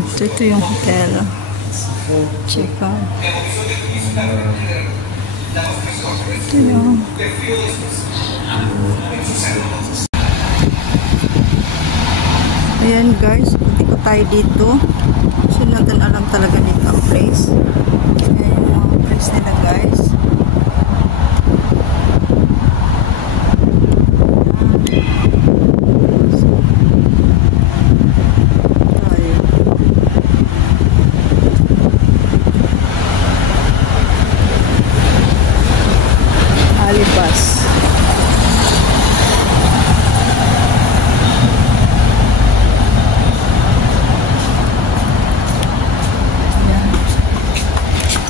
Ito yung hotel. Check out. Ito yung... Ayan guys, ikot tayo dito. So natin alam talaga dito ang place. Ayan yung mga place nila guys. Alibas.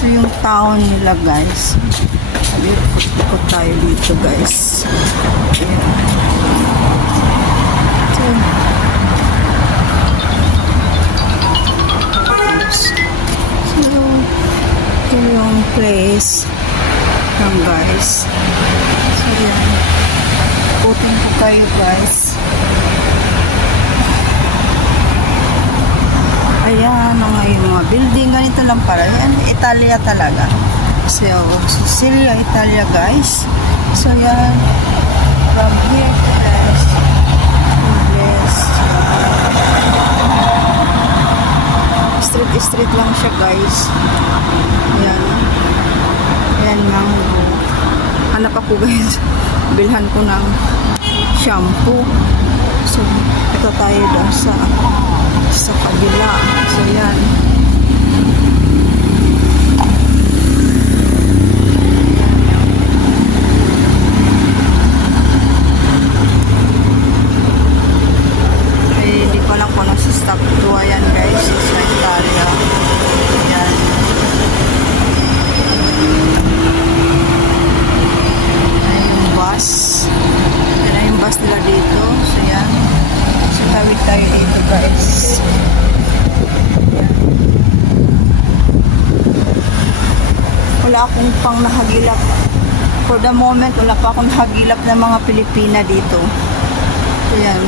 Ito yung town nila guys. Ikot tayo dito guys. Ayan. So ito yung place ng guys. So yan. Ikutin ko tayo guys. Ayan nga yung mga building. Ganito lang pala. Yan, Italia talaga. So, Sicilia, Italia guys. So yan. From here to guys. Street lang siya guys. Ayan. Ayan lang. Hanap ako guys. Bilhan ko ng shampoo. So, ito tayo doon sa kabila. So, yan. Ay, hindi ko lang kung nasa stop 2. Ayan guys. Sa Italia. Ayan. Ayan yung bus. Ayan yung bus nila dito. So, yan. So, tawid tayo dito guys. Wala akong pang nahagilap. For the moment, wala pa akong nahagilap ng mga Pilipina dito. So, yan.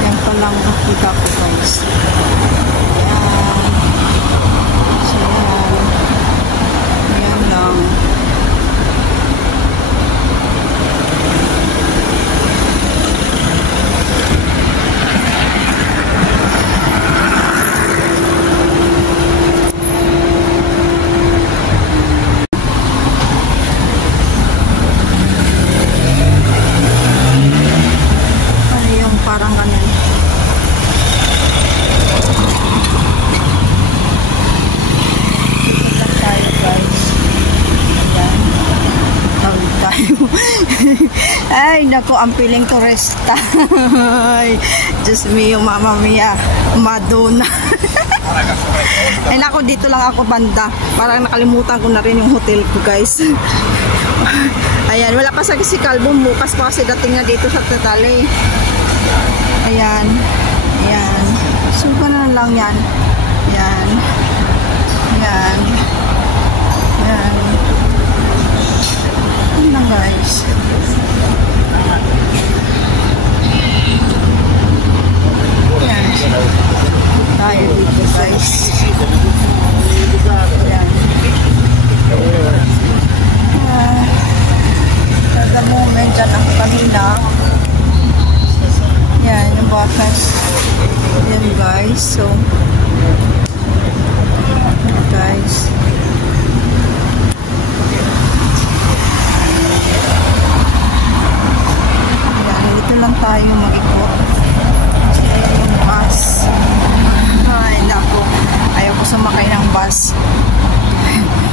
Yan pa lang nakita ko guys. Yan. So, yan. Yan lang. Parang ganyan. Tayo guys. Ayan. Tawid tayo. Ay, naku, ang piling turista. Ay, Diyos mio, mama mia. Madonna. Ay, naku, dito lang ako banda. Parang nakalimutan ko na rin yung hotel ko guys. Ayan, wala pa sa si Calvo. Bukas pa kasi dating na dito sa Tatali. Ayan. Ayan. So, ganun lang yan. Ayan. Ayan. Ayan. Ayan lang guys. Ayan. Tayo dito guys. Ayan. At the moment, dyan ako kanina. Yan, yung bakas. Yan guys. So, guys. Yan, dito lang tayo mag-ikot. Kasi yung bus. Ay, naku. Ayaw ko sumakay ng bus.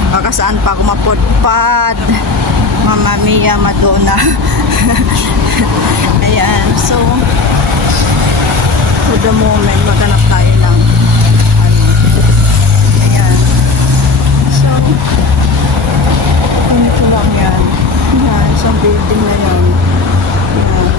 Baka saan pa ako mapudpad. Mama mia, Madonna. Ayan. So, for the moment, maghanap tayo ng ano. Ayan. So, ganito lang yan. Ayan. Isang building na yan. Ayan.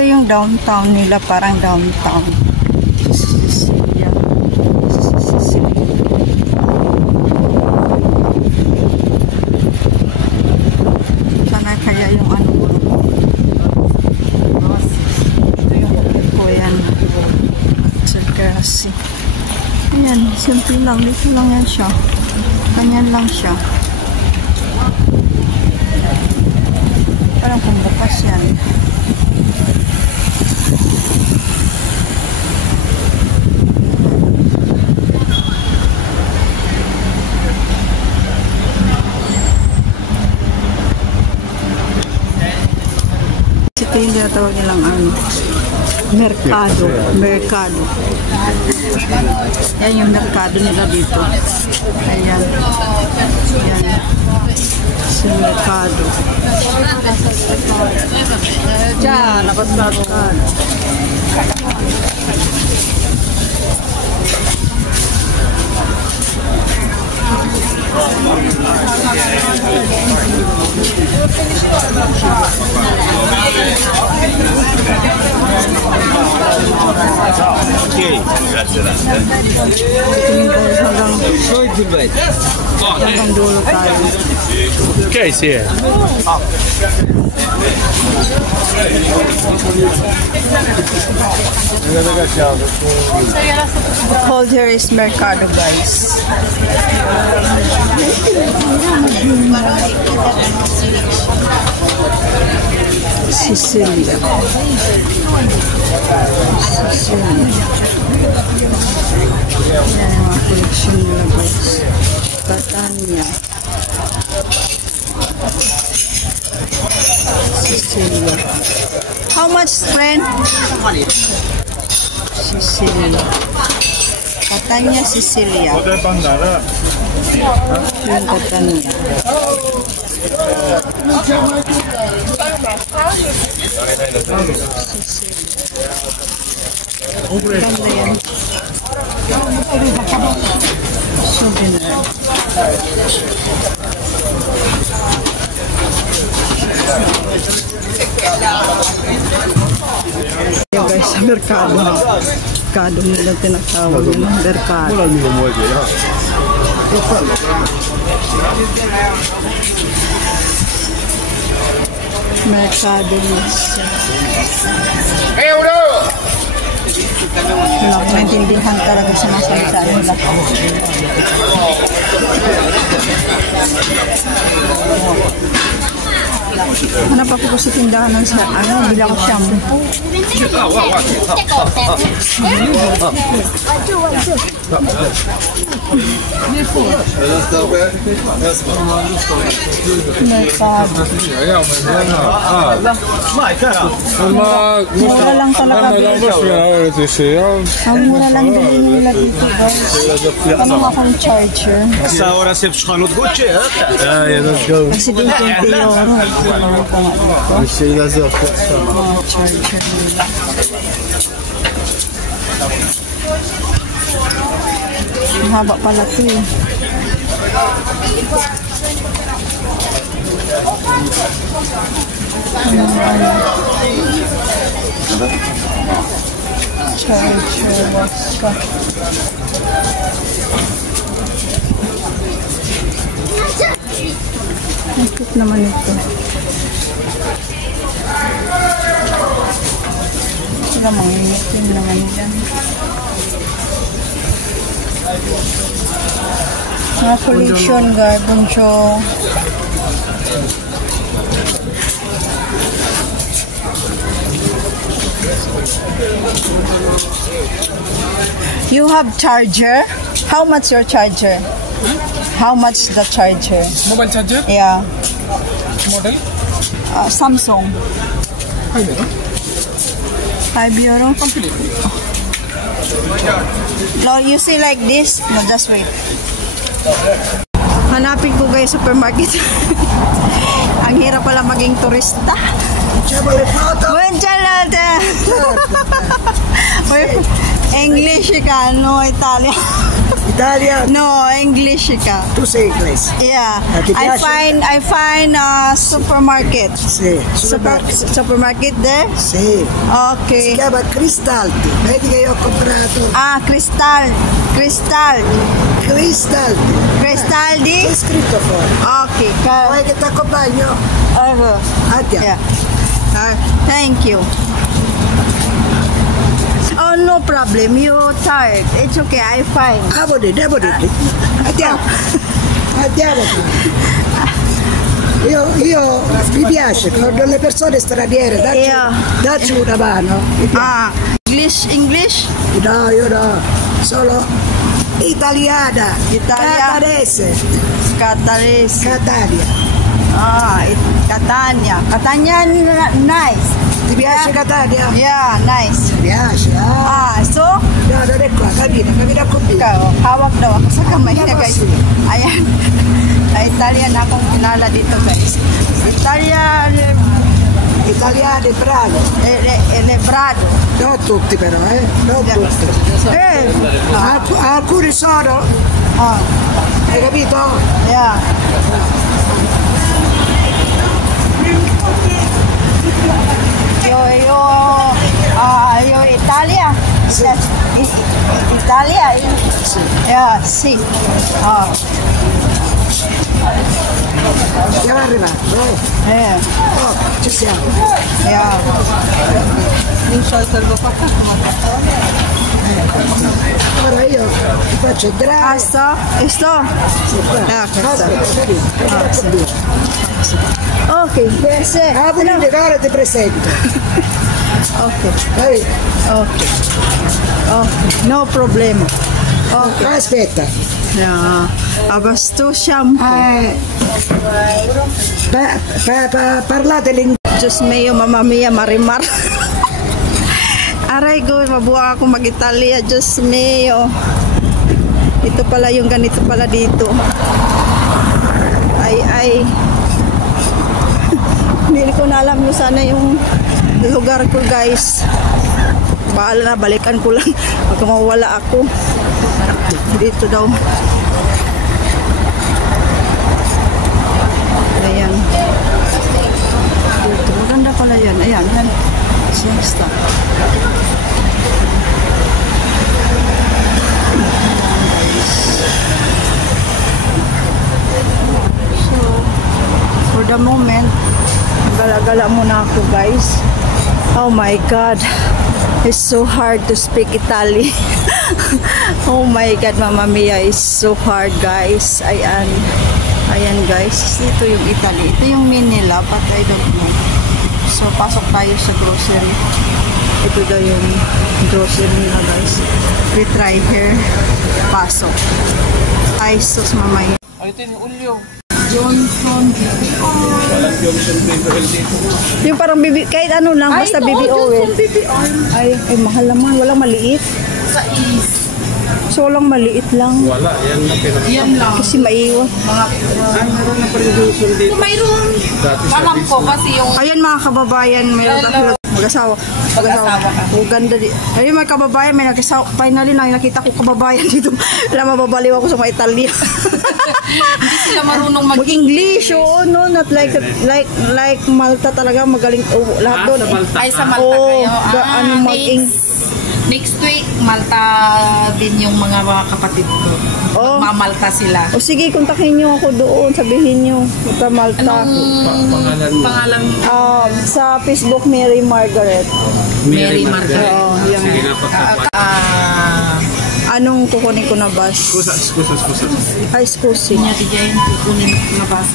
Ito yung downtown nila, parang downtown. Sicilia. Sana kaya yung ano mo. Ito yung hotel ko yan. Cercasi. Ayan, simple lang. Dito lang yan siya. Ganyan lang siya. Parang kung bukas yan. Ito yung tinatawag nilang ano, merkado. Merkado. Yan yung merkado nila dito. Ayan. Ayan. Sa merkado. Diyan, nakasarado. Hanggang dulo tayo. Okay, see ya. The call here is Mercado, guys. Sicilia. Yan ang mga collection nila, guys. Catania. Sicilia. How much, friend? Sicilia. Catania, Sicilia. Yung Catania. Ganda yan. Souvenir. Yung guys, sa merkado. Merkado nila tinatawag yun. Merkado. Merkado nila. Naintindihan talaga sa mga salita nila. Hanap ako ko sa tindahan ng bilang shampoo. Mura lang talaga dito. Ang mura lang bilhin nila dito, guys. Ano akong charger? Kasi din 20 euro. Charger nila. Ang haba pala ito eh. Charger wasa. Ang cute naman ito. Sila mangingitin naman dyan. Mga collection, garboncho. You have charger? How much your charger? How much the charger? Mobile charger? Yeah. Model? Samsung. 5 euro? Complete. No, you see like this? No, just wait. Hanapin ko guys supermarket. Ang hirap pala maging turista. English, Italiano. Italian. No, English ka. Tu sei inglese. Yeah. Ti I piace? find supermarket. Sì. Supermarket there? Sì. Si Okay. chiama Cristaldi. Vedi che io ho comprato Cristaldi. Cristaldi. Cristaldi? C'è scritto fuori. Okay. Vuoi che ti accompagno? Andiamo. Yeah. Thank you. Oh, no problem. You're tired. It's okay. I find. Devo dire. Andiamo. Andiamo. Io mi piace con le persone straniere, dacci una mano. English? No, io no, sono italiana. Catanese. Catania. Catania nice. Ti piace Catania? Yeah, nice. Mi piace, So? No, non è qua, cammina con me. Hawak daw ako sa kamay niya, Tapos, guys. Ayan. Italian akong kilala dito, guys. Italiani bravi. Lebrado. Non tutti però, non tutti. Alcuni sono, hai capito? Yeah. Yo Italia. Sì. Italia. Sì. Yeah, sì. Stiamo arrivando, Oh, ci siamo. Yeah. Ora io ti faccio entrare. Sto? Ok, grazie. Quindi ora ti presento. Ok, no problema. Aspetta. Yeah. Abasto shampoo. Parlate l'inglese. Diyos mio, Mamma Mia, Marimar. Aray ko, mabuha ako mag-Italia. Diyos mio. Ito pala yung ganito pala dito. Ay. Hindi ko na alam yung sana yung lugar ko, guys. Bahala na, balikan ko lang. Pag mawala ako. Dito daw. Ayan. Dito. Maganda pala yan. Ayan. Siesta. So, for the moment, gala-gala muna ako, guys. Oh my God. It's so hard to speak Italy. Oh my God, Mamma Mia, it's so hard, guys. Ayan, guys. Ito yung Italy. Ito yung Manila, but I don't know. So, pasok tayo sa grocery. Ito daw yung grocery nila, guys. We try here. Pasok. Ay, sus, mamaya. Ay, ito yung ulyo. Johnson. Walang Johnson baby oil dito. Yung parang baby, kahit ano lang, basta baby oil. Ay, mahal naman. Walang maliit. Sa is. So, walang maliit lang. Wala, yan na pinaka. Yan lang. Kasi maiwan. Meron na pa rin Johnson dito. Mayroon. Dati sa Alam ko kasi yung Ayan mga kababayan, mayroon Hello. mag-asawa. Mag-asawa ka. Oh, ganda di. Ayun mga kababayan, may nag-asawa. Finally na nakita ko kababayan dito. Alam, mababaliw ako sa mga Italia. hindi sila marunong Mag-English, oo, no, not like Malta talaga, magaling, lahat doon. Ay, sa Malta Oo, kayo. ano Next week, Malta din yung mga kapatid ko. Oh. Mamalta sila. O sige, kontakin nyo ako doon, sabihin nyo, sa Malta. Pangalan Sa Facebook, Mary Margaret. Mary Margaret. Oo, yan. Sige nga pagkapa. Anong kukunin ko na bus? Skusa. Ay, excuse. Niya di dyan kukunin na bus.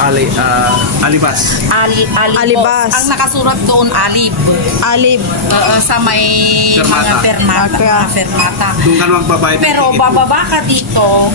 Alibas. Alibas. Ang nakasurat doon, Alib. Alib. Sa may Fermata. mga fermata. Okay. Fermata. Doon ka magbabayad. Pero bababa ka dito,